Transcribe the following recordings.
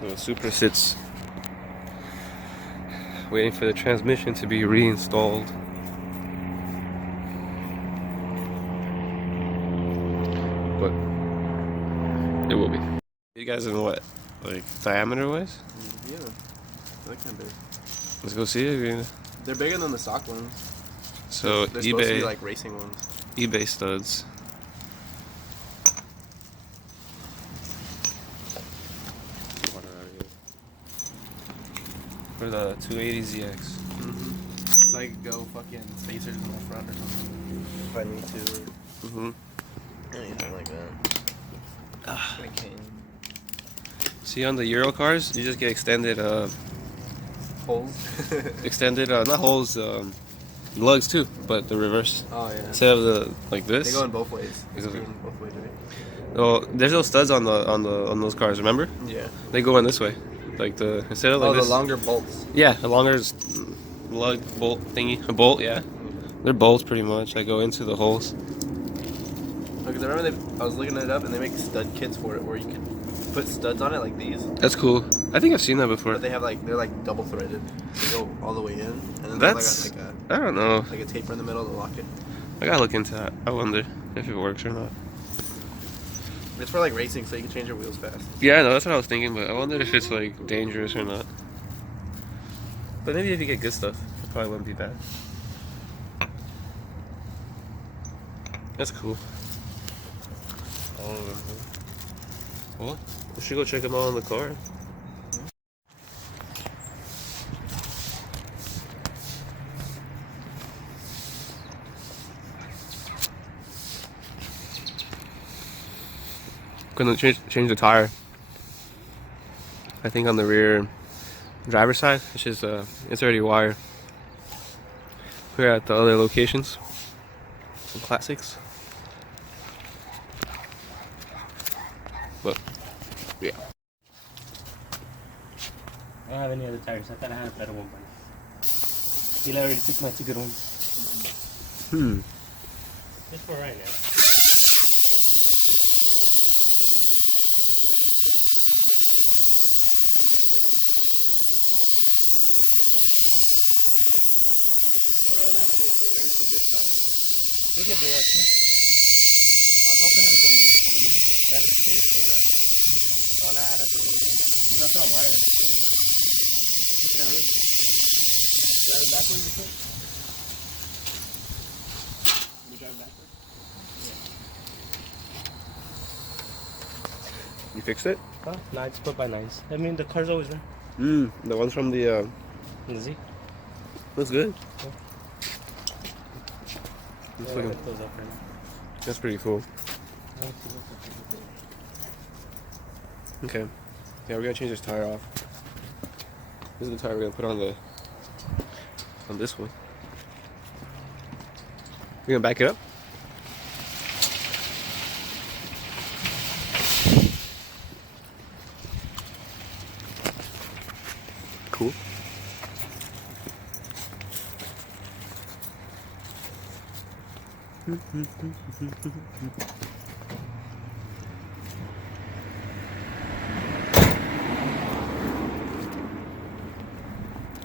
The Supra sits waiting for the transmission to be reinstalled. But it will be. You guys in what? Like diameter wise? Yeah, they're kind of big. Let's go see it. They're bigger than the stock ones. So They're supposed to be like racing ones. eBay studs. For the 280ZX. So I could go fucking spacers in the front or something. If I need to. Anything like that. I can't. See, on the Euro cars, you just get extended Holes? extended not holes, lugs too, but the reverse. Oh yeah. Instead of the like this. They go in both ways. It goes- Both ways, right? Well, there's no studs on those cars. Remember? Yeah. They go in this way, like the instead of like this. The longer bolts. Yeah, the longer lug bolt thingy, a bolt. Yeah, they're bolts pretty much. I go into the holes. Because I remember I was looking it up and they make stud kits for it where you can put studs on it like these. That's cool. I think I've seen that before. But they have they're like double threaded. They go all the way in, and then That's there's I don't know. like a taper in the middle to lock it. I gotta look into that. I wonder if it works or not. It's for like racing, so you can change your wheels fast. Yeah, I know, that's what I was thinking, but I wonder if it's like dangerous or not. But maybe if you get good stuff, it probably wouldn't be bad. That's cool. Oh, well, we should go check them all in the car. Gonna change the tire. I think on the rear driver's side, it's just it's already wired. We're at the other locations, some classics. But yeah. I don't have any other tires. I thought I had a better one, but he already took my two good ones. Just for right now. Put it on the other way, so where's the good side? We can do that too. I was hoping it was a least better shape, but the one I had at the road one. He's not on wire. Keep it on loose. Drive it backwards, you think? You drive it backwards? Yeah. You fixed it? Huh? Nah, it's put by nines. I mean, the car's always right. The ones from the Z. looks good. Yeah. Looks Yeah, like lift those up right now. that's pretty cool. Okay. Yeah, we're gonna change this tire off. This is the tire we're gonna put on this one. We're gonna back it up. Cool.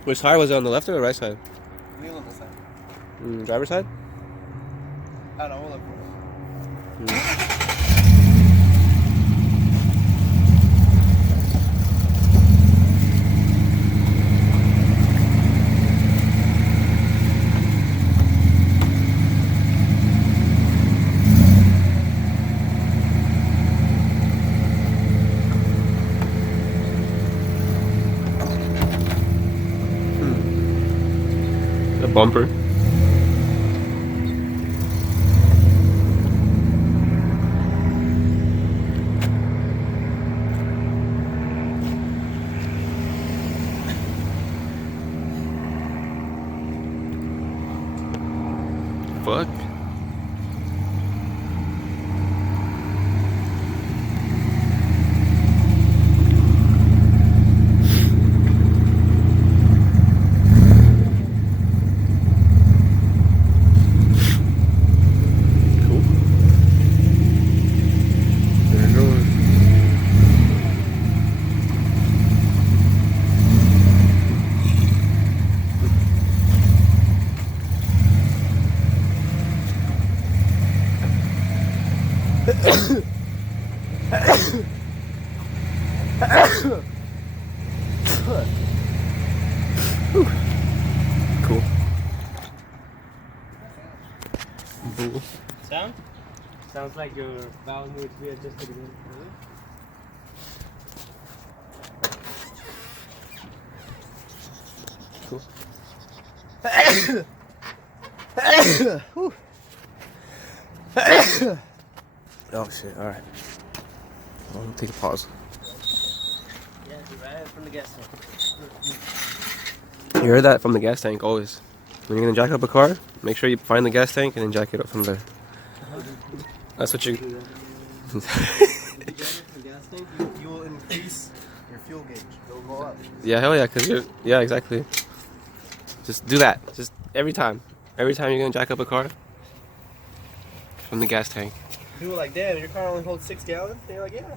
Which tire was it, on the left or the right side? Wheel on the side. Driver's side? I don't know, we'll look for it. The bumper. Fuck. Cool. Sound? Sounds like your valve needs to be adjusted again. Cool. Oh shit, alright. I'll take a pause. Yeah, right from the gas tank. You heard that from the gas tank always. When you're gonna jack up a car, make sure you find the gas tank and then jack it up from there. That's what you. The gas tank, you will increase your fuel gauge. It'll go up. Yeah, hell yeah, cause you're. Yeah, exactly. Just do that. Just every time. Every time you're gonna jack up a car, from the gas tank. People are like, damn, your car only holds 6 gallons? They're like, yeah.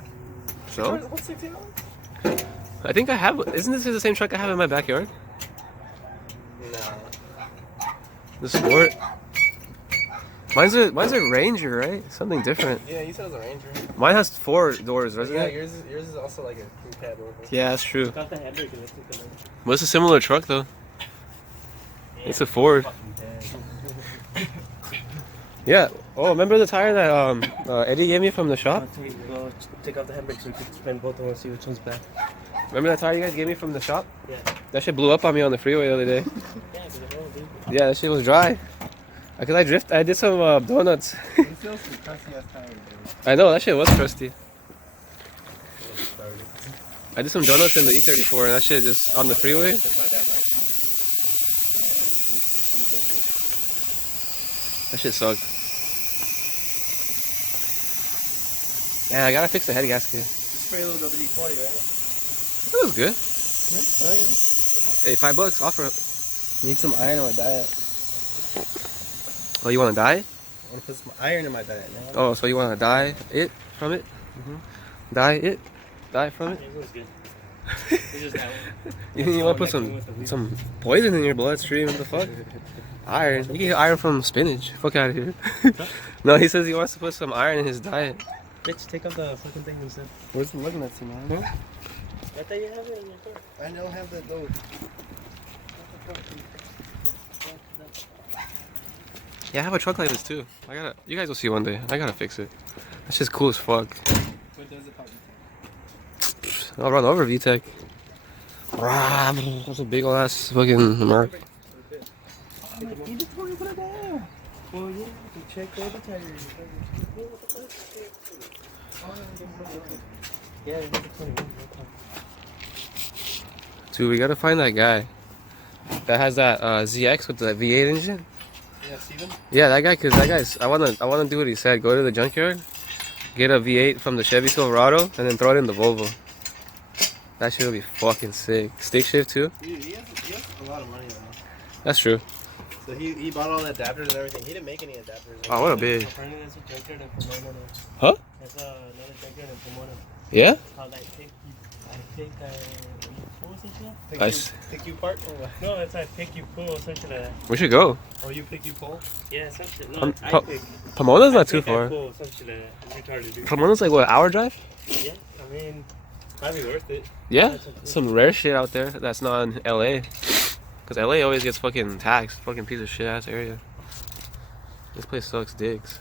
So? Your car holds 6 gallons? I think I have. Isn't this the same truck I have in my backyard? No. The Sport. Mine's a Ranger, right? Something different. Yeah, you said it was a Ranger. Mine has 4 doors, doesn't Yeah, it? yours is also like a crew cab over. Yeah, that's true. Got the handbrake electric. Well, it's a similar truck though. It's a Ford. Yeah. Oh, remember the tire that Eddie gave me from the shop? Take off the handbrake so we can spin both of them and see which one's back. Remember that tire you guys gave me from the shop? Yeah. That shit blew up on me on the freeway the other day. Yeah, because it won't do. Yeah, that shit was dry. Cause I did some donuts. You feel some crusty ass tires, dude. I know that shit was crusty. I did some donuts in the E34 and that shit just on the freeway. That shit sucked. Yeah, I gotta fix the head gasket. Just spray a little WD-40, right? That was good. Yeah, Hey, $5 offer up. need some iron in my diet. Oh, you wanna dye it? I want to put some iron in my diet now. Oh, so you wanna dye it from it? Dye it? Dye from it? It was good. It's just that one. You wanna put some poison in your bloodstream? What the fuck? Iron? You can get iron from spinach. Fuck out of here. No, he says he wants to put some iron in his diet. Bitch, take off the fucking thing instead. Where's the looking at you, man? I thought you have it in your car. I don't have that though. Yeah, I have a truck like this too. You guys will see one day. I gotta fix it. That's just cool as fuck. What does it help you? I'll run over VTEC. That's a big ol' ass fucking mark. You just want to put it down. Well, yeah, you check all the tires. Yeah, it's 21. Dude, we gotta find that guy that has that ZX with the V8 engine. Yeah, Steven? Yeah, that guy. Cause that guy's. I wanna do what he said. Go to the junkyard, get a V8 from the Chevy Silverado, and then throw it in the Volvo. That shit will be fucking sick. Stick shift too. Dude, he has a lot of money though. That's true. So he bought all the adapters and everything. He didn't make any adapters. Oh, what a bitch. Apparently there's a junkyard in Pomona. Huh? There's another junkyard in Pomona. Yeah. Called like what was it called? Pick you part or what? No, it's like pick you pull or something like that. We should go. Or you pick you pull? Yeah, something. No, I pick. Pomona's not I too pick, I far. pull, something like that. It's retarded, dude. Pomona's like what, an hour drive? Yeah, I mean, might be worth it. Yeah. That's okay. Some rare shit out there that's not in LA. Cause LA always gets fucking taxed. Fucking piece of shit ass area. This place sucks dicks.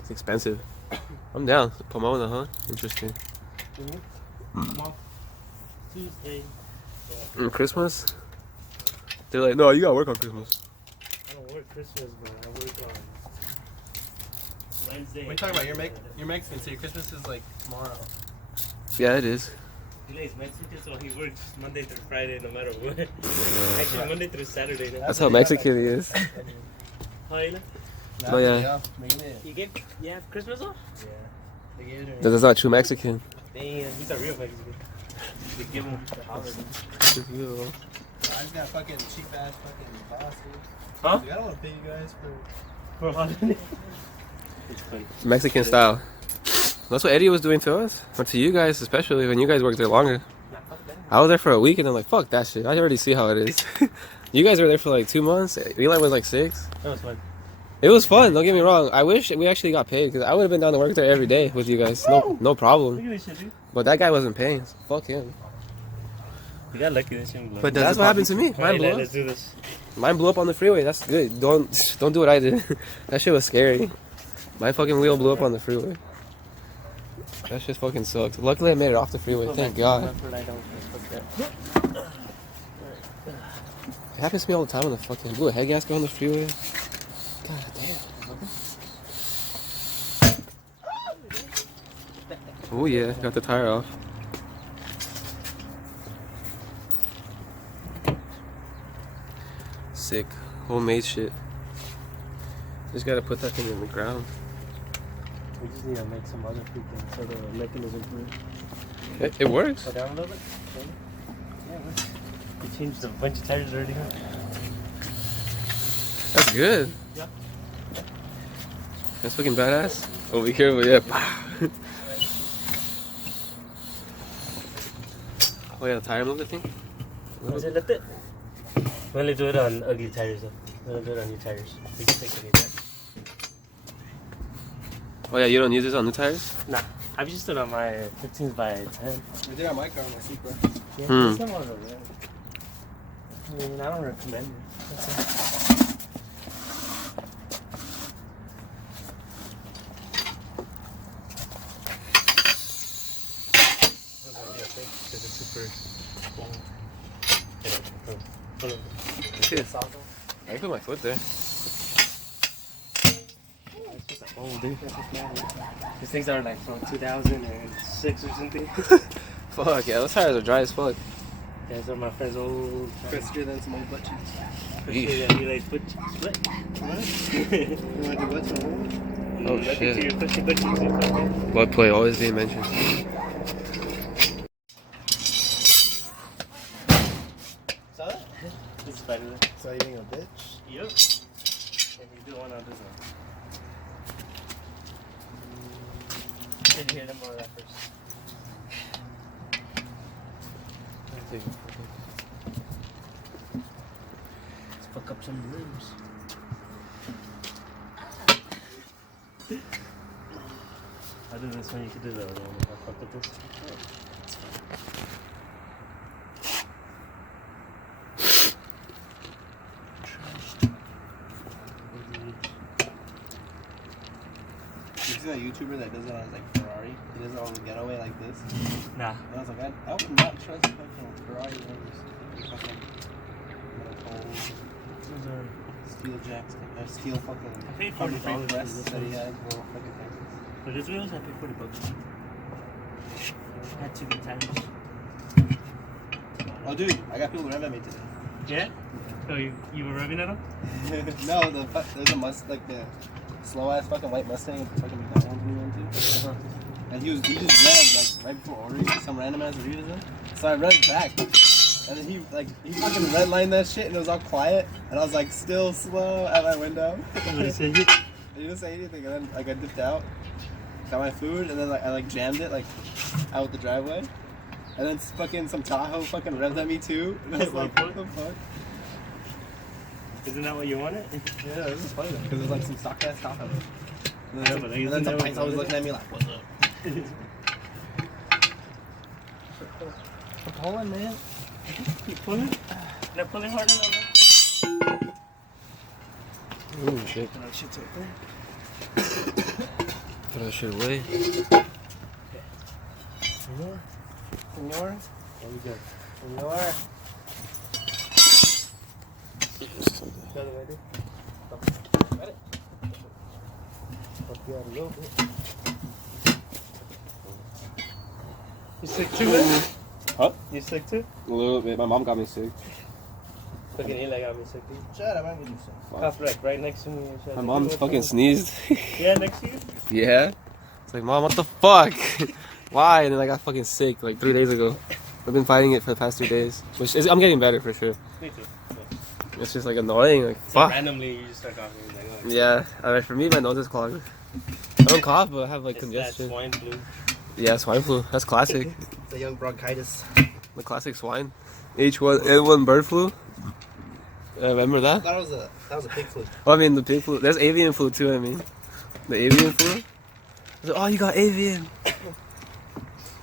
It's expensive. I'm down. Pomona, huh? Interesting. Tuesday. Christmas? They're like, no, you gotta work on Christmas. I don't work Christmas, but I work on Wednesday. What are you talking about? You're Mexican, so your Christmas is like tomorrow. Yeah, it is. He's Mexican, so he works Monday through Friday no matter what. Actually, Monday through Saturday. That's how Mexican he is. How you know? Oh, yeah. You have Christmas off? Yeah. They gave it to me. That's not true Mexican. Damn, he's a real Mexican. They give him the holiday. I just got fucking cheap ass fucking boss, dude. Huh? Dude, I don't want to pay you guys For holiday? It's funny. Mexican style. That's what Eddie was doing to us. Or to you guys, especially when you guys worked there longer. I was there for a week and I'm like, fuck that shit. I already see how it is. You guys were there for like 2 months. Eli was like 6. That was fun. It was fun. Don't get me wrong. I wish we actually got paid because I would have been down to work there every day with you guys. No Look problem. at this shit, dude. But that guy wasn't paying. So fuck him. You got lucky this shit. But that's what happened to me. Mine blew up. Let's do this. Mine blew up on the freeway. That's good. Don't do what I did. That shit was scary. My fucking wheel blew up on the freeway. That shit fucking sucked. Luckily I made it off the freeway. Thank God. It happens to me all the time on the fucking blew a head gasket on the freeway. God damn. Oh yeah, got the tire off. Sick. Homemade shit. Just gotta put that thing in the ground. We just need to make some other freaking sort of mechanism for it. It works. Go down a little bit. Yeah, we changed a bunch of tires already. Huh? That's good. Yeah. That's fucking badass. Oh, be careful, yeah. Oh yeah, the tire mover thing? Was it like that? We only do it on ugly tires though. We don't do it on new tires. We can take any tires. Oh yeah, you don't use this on new tires? Nah, I've used it on my 15s by 10. We did on my car on my Supra. Yeah, it's not one of those, right? I mean, I don't recommend it. That's it. I put my foot there. Oh, dude. These things are like from 2006 or something. Fuck yeah, those tires are dry as fuck. These are my friend's old tires. Cristier than some old butt cheeks. Yeah, you like foot split? What? You want to do what to the wall? Oh Nothing shit. to your pussy butt cheeks. What play always being mentioned. Saw that? This is better than. Saw you being a bitch? Yep. If you do one, I'll do one. Didn't hear them more of that first. Let's fuck up some rims. I'll do this one, you can do the other one. I'll fuck with this. You see that YouTuber that does it on his like Ferrari? He does it on the getaway like this. Nah. And I was like, I would not trust fucking Ferrari owners. Fucking Those are. steel jacks, steel fucking. I paid $40 concrete for press this that he one. had. Well, fucking Texas. For this wheels, I paid $40. Had 2 good tires. Oh, dude, I got people to rev at me today. Yeah? Oh, you were revving at them? No, there's a like the slow ass fucking white Mustang with the fucking McDonald's we went to. And he just revved like right before ordering some random ass reviews in. So I revved back. And then he fucking redlined that shit and it was all quiet. And I was like still slow at my window. What did he say? He didn't say anything, and then like I dipped out, got my food, and then like I like jammed it like out the driveway. And then fucking some Tahoe fucking revved at me too. And I was like, what the fuck? Isn't that what you wanted? Yeah, it was funny though, because it was like some stock ass Tahoe. And Yeah, then, but and then some pints always looking at me like, what's up? I'm pulling, man. Keep pulling. Not pulling hard enough, man. Ooh shit. Oh, shit's right there. Throw that shit away. Senor. Senor. There we go. Senor. The other way, dude. Got it. Fuck you out a little bit. You sick too, man? Huh? You sick too? A little bit. My mom got me sick. Fucking Eli got me sick, dude. Shut up, I'm gonna do something. Cough right next to me. My mom fucking sneezed. Yeah, next to you? Yeah. It's like, Mom, what the fuck? Why? And then I got fucking sick like 3 days ago. I've been fighting it for the past 3 days. Which is, I'm getting better for sure. Me too. It's just like annoying. Like, So fuck. randomly you just start coughing. Like, oh, Yeah. For me, my nose is clogged. I don't cough, but I have like it's that congestion. swine flu. Yeah, swine flu. That's classic. It's a young bronchitis. The classic swine. H1N1 bird flu. Remember I that? thought that was a pig flu. Oh, I mean, the pig flu. There's avian flu too, I mean. The avian flu? I was like, oh, you got avian.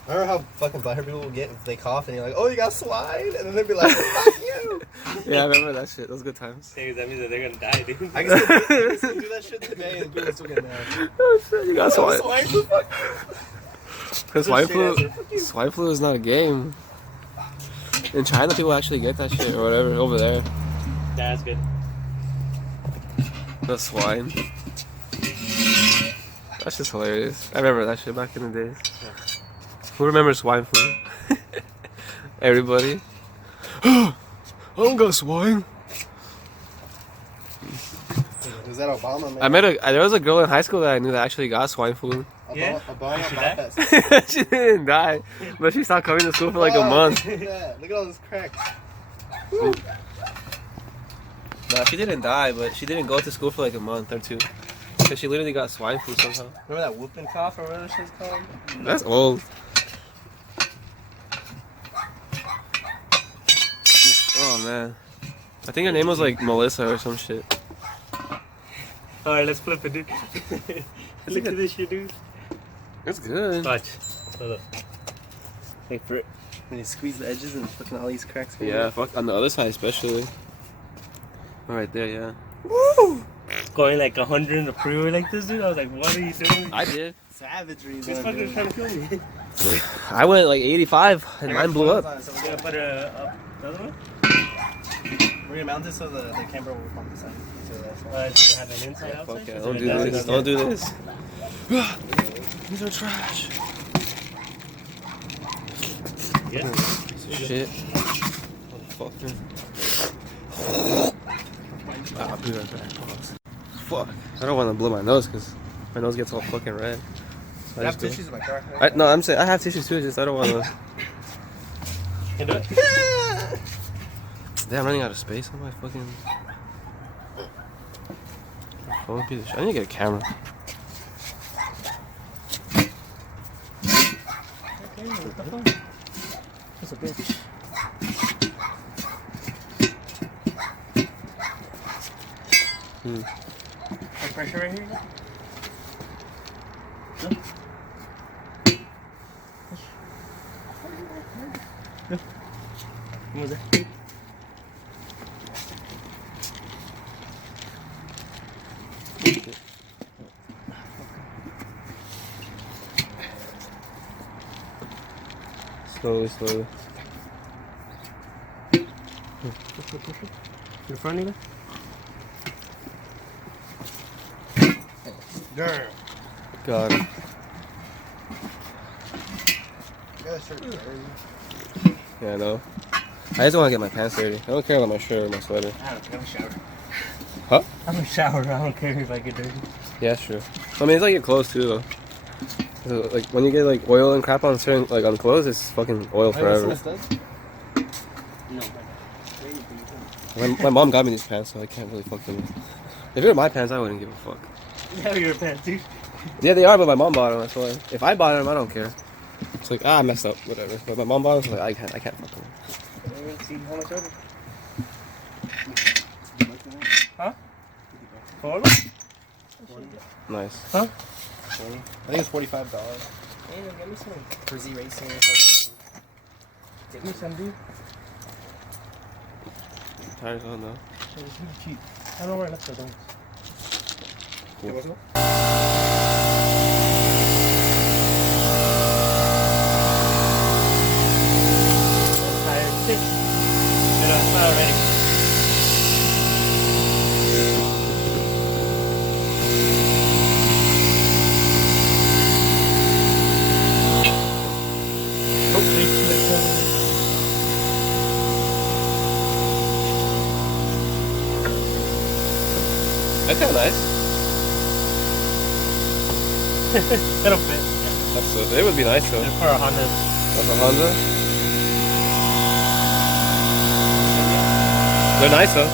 I remember how fucking butthurt people would get if they cough and you're like, oh, you got swine? And then they'd be like, fuck you. Yeah, I remember that shit. Those good times. Hey, that means that they're gonna die, dude. I can still do that shit today and people still get mad. Oh, shit, you got swine. Swine flu, fuck. Because swine flu is not a game. In China, people actually get that shit or whatever over there. Yeah, that's good. The swine. That's just hilarious. I remember that shit back in the days. Who remembers swine flu? Everybody. I don't got swine. Was that Obama, man? I met there was a girl in high school that I knew that actually got swine flu. Yeah? Obama She bought died? that. She didn't die, but she stopped coming to school for like a month. Look at that. Look at all this cracks. Nah, she didn't die, but she didn't go to school for like a month or two. Because she literally got swine flu somehow. Remember that whooping cough or whatever shit's called? That's old. Oh man. I think her name was like Melissa or some shit. Alright, let's flip it, dude. Look at this shit, dude. It's good. Watch. Hold up. Wait for it. When you squeeze the edges and fucking all these cracks. come Yeah, out. fuck on the other side especially. Oh, right there, yeah. Woo! Going like 100 in the freeway like this, dude. I was like, what are you doing? I did. Savagery. is This what I'm fucker's doing. trying to kill me. I went like 85 and mine blew up. So Yeah, put up the other one? we're gonna mount it so the camera will pump the side. So that's why. Does it have an inside outside? Fuck yeah, Is don't it do down? this. Don't do this. These are trash. Yeah. Shit. Motherfucker. I'll be right back. Pause. Fuck. I don't want to blow my nose because my nose gets all fucking red. So I have just go- tissues in my car. No, I'm saying I have tissues too. Just I don't want to. You do it. Damn, I'm running out of space on my fucking phone piece of shit. I need to get a camera. That's a bitch. High pressure right here? What was that? Slowly, slowly. In front of you? Girl. God. Yeah, sure. Yeah, I know. I just don't want to get my pants dirty. I don't care about my shirt or my sweater. I don't care. I'm a shower. Huh? I'm a shower. I don't care if I get dirty. Yeah, sure. I mean, it's like your clothes too, though. So, like when you get like oil and crap on certain like on clothes, it's fucking oil forever. No. My mom got me these pants, so I can't really fuck them. If it were my pants, I wouldn't give a fuck. Yeah, you're a pants, dude. Yeah, they are, but my mom bought them. That's why. If I bought them, I don't care. It's like I messed up, whatever. But my mom bought them, so like I can't fuck them. See how much order? Huh? For Nice. Huh? I think it's $45 Hey, get me some. for Z Racing. Get me some, dude. Tires on though. It's really cheap. I don't know where I left those. Cool. Tire 6. Pero it's not ready. That's kind of nice. Little bit. That's it would be nice though. For a Honda. That's a Honda. They're nice though.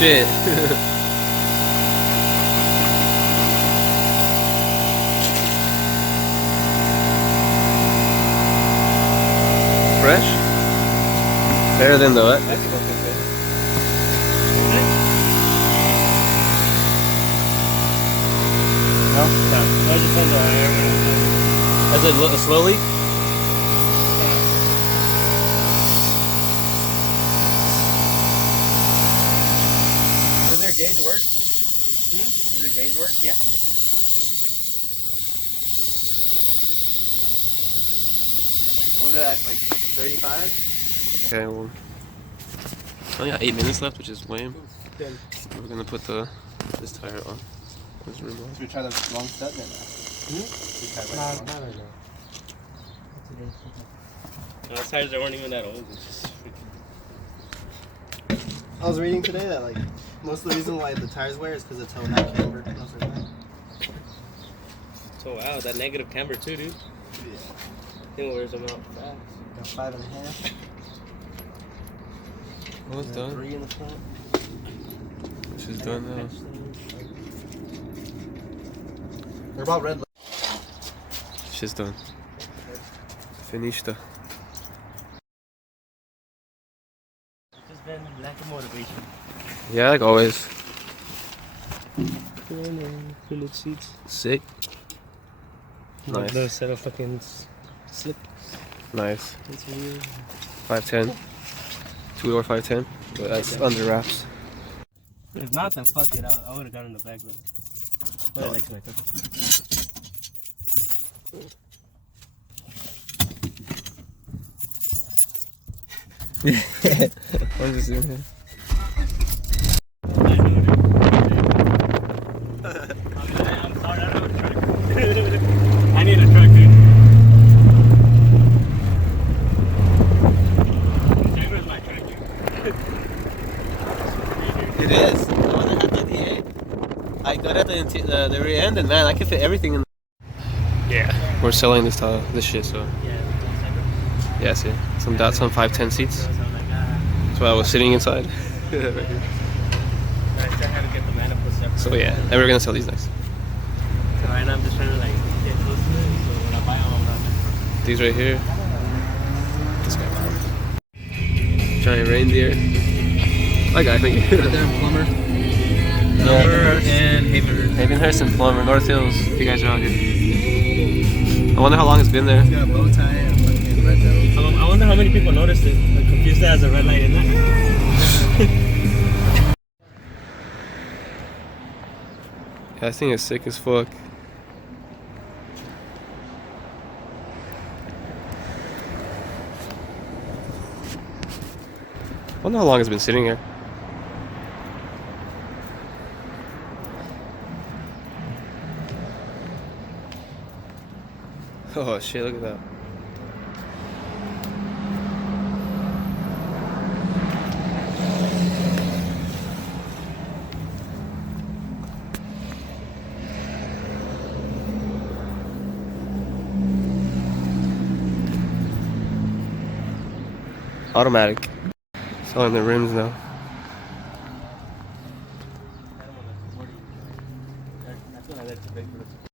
Shit. Fresh? Better than the what? No? I just on the air. Is it a slow leak? Does their gauge work? Does their gauge work? Yeah. Was it at like 35? Okay, well, only got 8 minutes left, which is lame. Then We're gonna put this tire on. This rim on. Should we try the long step then? not right now. Those tires weren't even that old. It's just I was reading today that like most of the reason why the tires wear is because of toe, not camber. so wow, that negative camber too, dude. Yeah. I think it wears them out fast. Got 5.5. Oh, it's done. 3 in the front. This is done now. They're about red. Shit's done. Finishta. Just been lack of motivation. Yeah, like always. Filled seats. Sick. Nice. The set of fucking slip. Nice. That's weird. 510. 2-door 510. But that's under wraps. If not, then fuck it. I would have gotten the bag with it. Put it next to my cup. I'm just doing it. I'm sorry, I don't have a truck. I need a truck, dude. Where's my truck, dude? It is. The one that had the DA. I got at the rear end, and man, I can fit everything in. Yeah. We're selling this shit, so. Yeah, see. Some Datsun 510 seats. That's why I was sitting inside. Right here. So yeah, and we're gonna sell these next. So right now I'm just trying to like get close to it, so when I buy them I'm gonna These right here. This guy bought them. Giant reindeer. That guy, thank you. Right there in Plumber. Plumber and Havenhurst. Havenhurst and Plumber, North Hills. If you guys are out here. I wonder how long it's been there. He's got a bow tie and a fucking red nose. I wonder how many people noticed it. Like, confused that as a red light in that. Yeah, this thing is sick as fuck. I wonder how long it's been sitting here. Oh shit, look at that. Automatic. Selling the rims now.